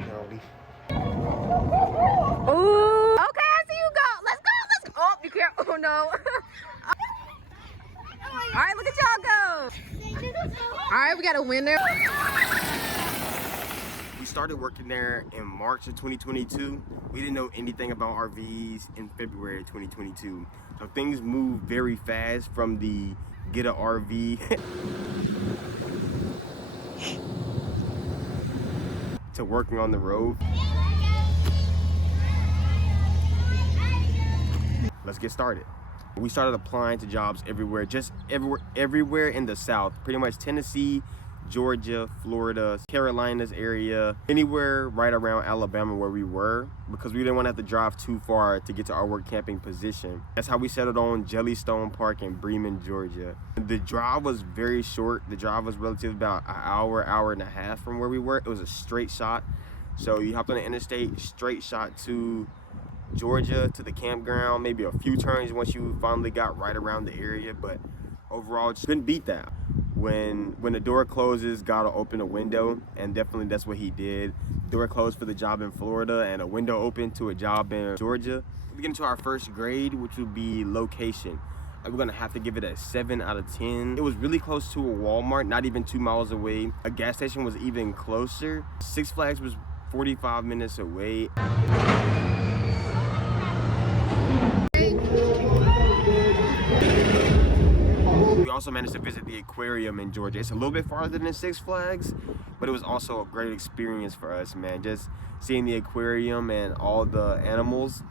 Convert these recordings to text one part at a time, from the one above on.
Yogi. Ooh. Okay, I see you go. Let's go. Let's go. Oh, be careful. Oh, no. All right, look at y'all go. All right, we got a winner. We started working there in March of 2022. We didn't know anything about RVs in February of 2022. So things moved very fast from the get a RV to working on the road. Let's get started. We started applying to jobs everywhere, everywhere in the South, pretty much Tennessee, Georgia, Florida, Carolinas area, anywhere right around Alabama where we were, because we didn't want to have to drive too far to get to our work camping position. That's how we settled on Jellystone Park in Bremen, Georgia. The drive was very short. The drive was relatively about an hour, hour and a half from where we were. It was a straight shot. So you hopped on the interstate, straight shot to Georgia, to the campground, maybe a few turns once you finally got right around the area, but overall just couldn't beat that. When the door closes, gotta open a window, and definitely that's what he did. Door closed for the job in Florida and a window open to a job in Georgia. We get into our first grade, which would be location. We're gonna have to give it a 7 out of 10. It was really close to a Walmart, not even 2 miles away. A gas station was even closer. Six Flags was 45 minutes away. We also managed to visit the aquarium in Georgia. It's a little bit farther than Six Flags, but it was also a great experience for us, man. Just seeing the aquarium and all the animals.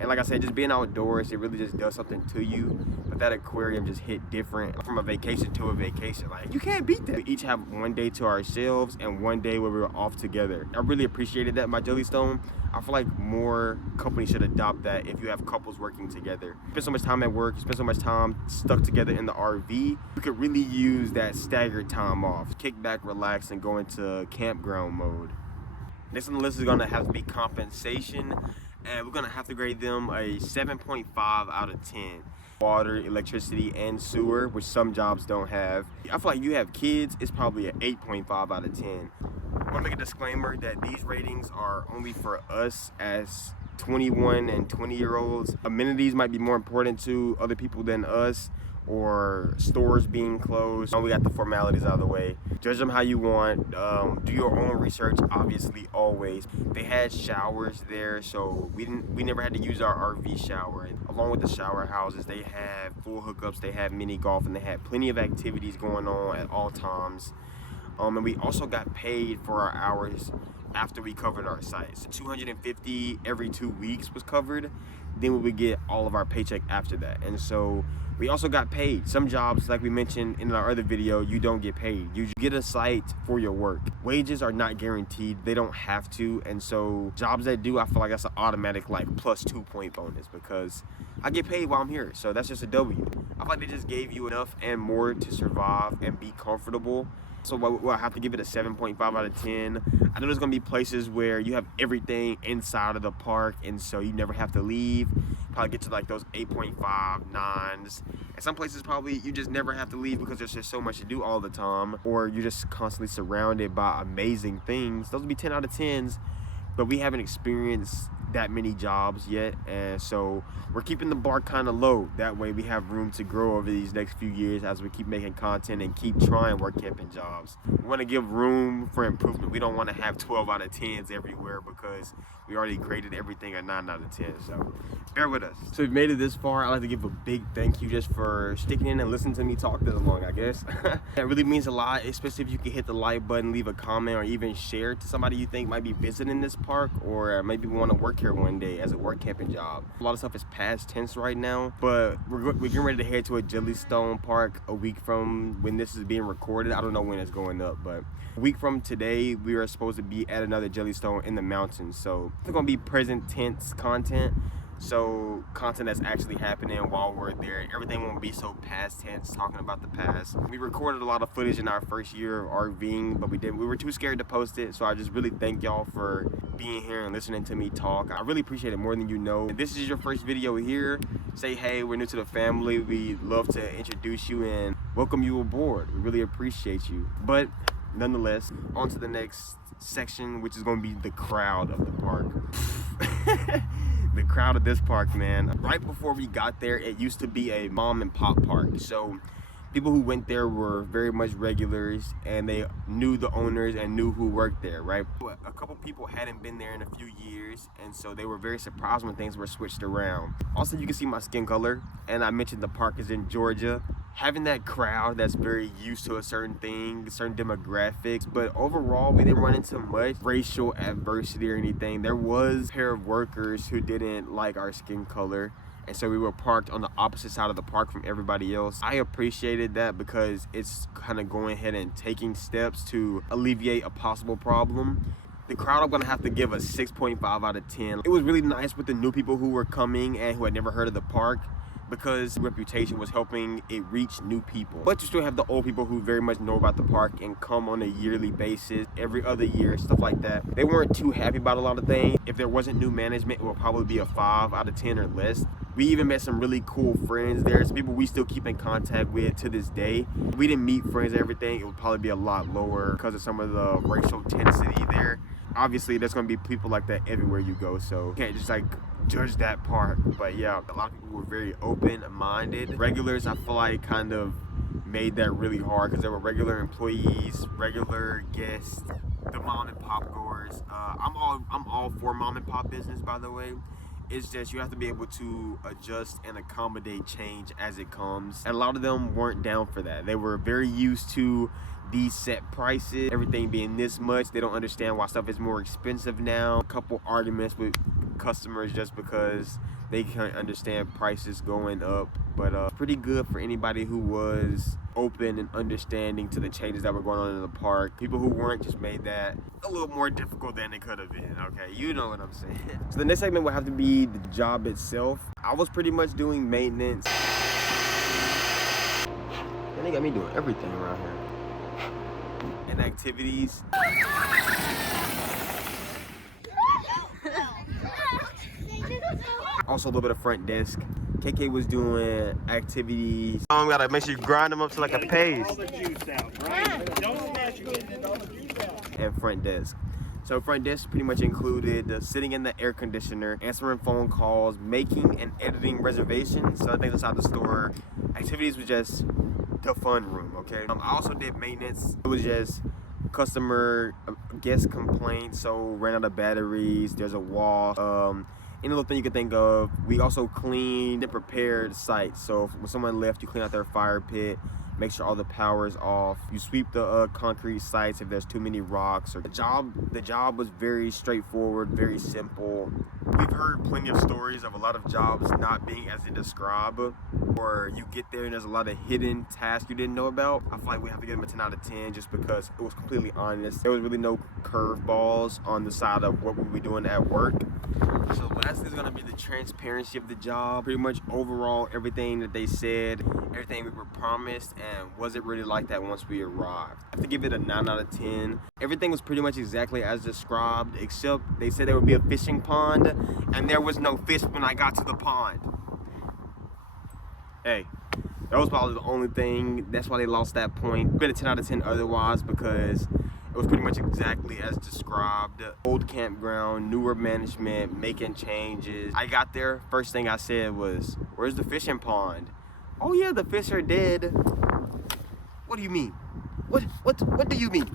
And like I said, just being outdoors, it really just does something to you. But that aquarium just hit different from a vacation to a vacation. Like, you can't beat that. We each have one day to ourselves and one day where we were off together. I really appreciated that by Jellystone. I feel like more companies should adopt that if you have couples working together. You spend so much time at work, you spend so much time stuck together in the RV, you could really use that staggered time off. Kick back, relax, and go into campground mode. Next on the list is gonna have to be compensation. And we're gonna have to grade them a 7.5 out of 10. Water, electricity, and sewer, which some jobs don't have. I feel like you have kids, it's probably an 8.5 out of 10. I wanna make a disclaimer that these ratings are only for us as 21 and 20-year-olds. Amenities might be more important to other people than us, or stores being closed. We got the formalities out of the way. Judge them how you want. Do your own research, obviously, always. They had showers there, so we never had to use our RV shower. Along with the shower houses, they had full hookups, they had mini golf, and they had plenty of activities going on at all times. And we also got paid for our hours after we covered our sites. $250 every 2 weeks was covered. Then we would get all of our paycheck after that. And so we also got paid. Some jobs, like we mentioned in our other video, you don't get paid. You get a site for your work. Wages are not guaranteed. They don't have to. And so jobs that do, I feel like that's an automatic like plus 2-point bonus, because I get paid while I'm here. So that's just a W. I feel like they just gave you enough and more to survive and be comfortable. So we'll have to give it a 7.5 out of 10. I know there's gonna be places where you have everything inside of the park, and so you never have to leave. Probably get to like those 8.5, 9s. And some places probably you just never have to leave because there's just so much to do all the time, or you're just constantly surrounded by amazing things. Those would be 10 out of 10s, but we haven't experienced that many jobs yet, and so we're keeping the bar kind of low. That way we have room to grow over these next few years as we keep making content and keep trying work camping jobs. We want to give room for improvement. We don't want to have 12 out of 10s everywhere because we already graded everything a 9 out of 10, so bear with us. So we've made it this far. I'd like to give a big thank you just for sticking in and listening to me talk this long, I guess. That really means a lot, especially if you can hit the like button, leave a comment, or even share to somebody you think might be visiting this park, or maybe want to work here one day as a work camping job. A lot of stuff is past tense right now, but we're getting ready to head to a Jellystone Park a week from when this is being recorded. I don't know when it's going up, but a week from today we are supposed to be at another Jellystone in the mountains. So it's gonna be present tense content, so content that's actually happening while we're there. Everything won't be so past tense, talking about the past. We recorded a lot of footage in our first year of RVing, but we were too scared to post it. So I just really thank y'all for being here and listening to me talk. I really appreciate it more than you know. If this is your first video here, say hey, we're new to the family. We love to introduce you and welcome you aboard. We really appreciate you. But nonetheless, on to the next section, which is going to be the crowd of the park. The crowd of this park, man. Right before we got there, it used to be a mom and pop park. So people who went there were very much regulars, and they knew the owners and knew who worked there, right? But a couple people hadn't been there in a few years, and so they were very surprised when things were switched around. Also, you can see my skin color, and I mentioned the park is in Georgia. Having that crowd that's very used to a certain thing, certain demographics, but overall we didn't run into much racial adversity or anything. There was a pair of workers who didn't like our skin color, and so we were parked on the opposite side of the park from everybody else. I appreciated that because it's kind of going ahead and taking steps to alleviate a possible problem. The crowd, I'm gonna have to give a 6.5 out of 10. It was really nice with the new people who were coming and who had never heard of the park, because the reputation was helping it reach new people. But you still have the old people who very much know about the park and come on a yearly basis, every other year, stuff like that. They weren't too happy about a lot of things. If there wasn't new management, it would probably be a 5 out of 10 or less. We even met some really cool friends there. Some people we still keep in contact with to this day. We didn't meet friends and everything. It would probably be a lot lower because of some of the racial intensity there. Obviously, there's gonna be people like that everywhere you go, so you can't just like judge that part. But yeah, a lot of people were very open-minded. Regulars, I feel like, kind of made that really hard because there were regular employees, regular guests, the mom and pop goers. I'm all for mom and pop business, by the way. It's just you have to be able to adjust and accommodate change as it comes. And a lot of them weren't down for that. They were very used to these set prices, everything being this much. They don't understand why stuff is more expensive now. A couple arguments with customers just because they can't understand prices going up. But pretty good for anybody who was open and understanding to the changes that were going on in the park. People who weren't just made that a little more difficult than it could have been, okay? You know what I'm saying. So the next segment will have to be the job itself. I was pretty much doing maintenance. And they got me doing everything around here. And activities. Also a little bit of front desk. KK was doing activities. Gotta make sure you grind them up to like a paste. And front desk. So front desk pretty much included sitting in the air conditioner, answering phone calls, making and editing reservations, so things inside the store. Activities was just the fun room, okay? I also did maintenance. It was just customer guest complaints, so ran out of batteries, there's a wall, any little thing you can think of. We also cleaned and prepared sites, so when someone left, you clean out their fire pit, make sure all the power is off. You sweep the concrete sites if there's too many rocks. Or the job was very straightforward, very simple. We've heard plenty of stories of a lot of jobs not being as they describe, or you get there and there's a lot of hidden tasks you didn't know about. I feel like we have to give them a 10 out of 10 just because it was completely honest. There was really no curveballs on the side of what we were doing at work. So last is gonna be the transparency of the job. Pretty much overall, everything that they said, everything we were promised, and was it really like that once we arrived? I have to give it a 9 out of 10. Everything was pretty much exactly as described, except they said there would be a fishing pond, and there was no fish when I got to the pond. Hey, that was probably the only thing. That's why they lost that point. Been a 10 out of 10 otherwise, because it was pretty much exactly as described. Old campground, newer management, making changes. I got there, first thing I said was, where's the fishing pond? Oh yeah, the fish are dead. What do you mean? What do you mean?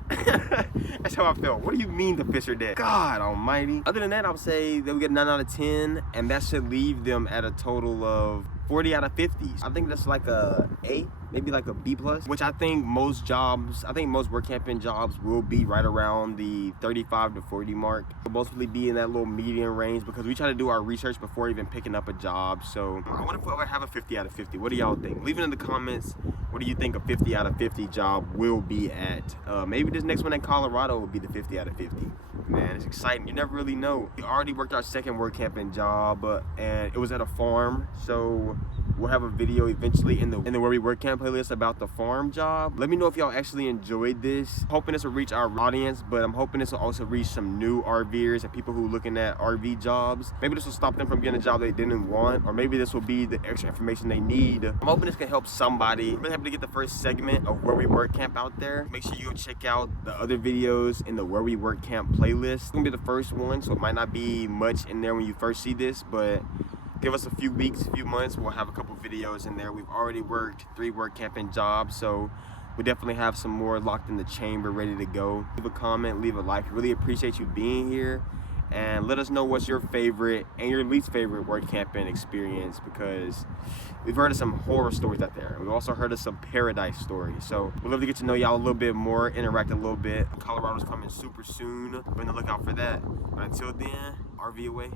That's how I felt. What do you mean the fish are dead? God almighty. Other than that, I would say they would get 9 out of 10, and that should leave them at a total of 40 out of 50. I think that's like a A, maybe like a B plus, which I think most work camping jobs will be right around the 35 to 40 mark. We'll mostly be in that little median range because we try to do our research before even picking up a job. So I wonder if we'll ever have a 50 out of 50. What do y'all think? Leave it in the comments. What do you think a 50 out of 50 job will be at? Maybe this next one in Colorado will be the 50 out of 50. Man, it's exciting. You never really know. We already worked our second work camping job, and it was at a farm. So we'll have a video eventually in the Where We Work Camp playlist about the farm job. Let me know if y'all actually enjoyed this. Hoping this will reach our audience, but I'm hoping this will also reach some new RVers and people who are looking at RV jobs. Maybe this will stop them from getting a job they didn't want, or maybe this will be the extra information they need. I'm hoping this can help somebody. I'm really happy to get the first segment of Where We Work Camp out there. Make sure you go check out the other videos in the Where We Work Camp playlist. It's gonna be the first one, so it might not be much in there when you first see this, but give us a few weeks, a few months, we'll have a couple videos in there. We've already worked 3 work camping jobs, so we definitely have some more locked in the chamber, ready to go. Leave a comment, leave a like. Really appreciate you being here, and let us know what's your favorite and your least favorite work camping experience, because we've heard of some horror stories out there. We've also heard of some paradise stories. So we'd love to get to know y'all a little bit more, interact a little bit. Colorado's coming super soon. Be on the lookout for that. But until then, RV away.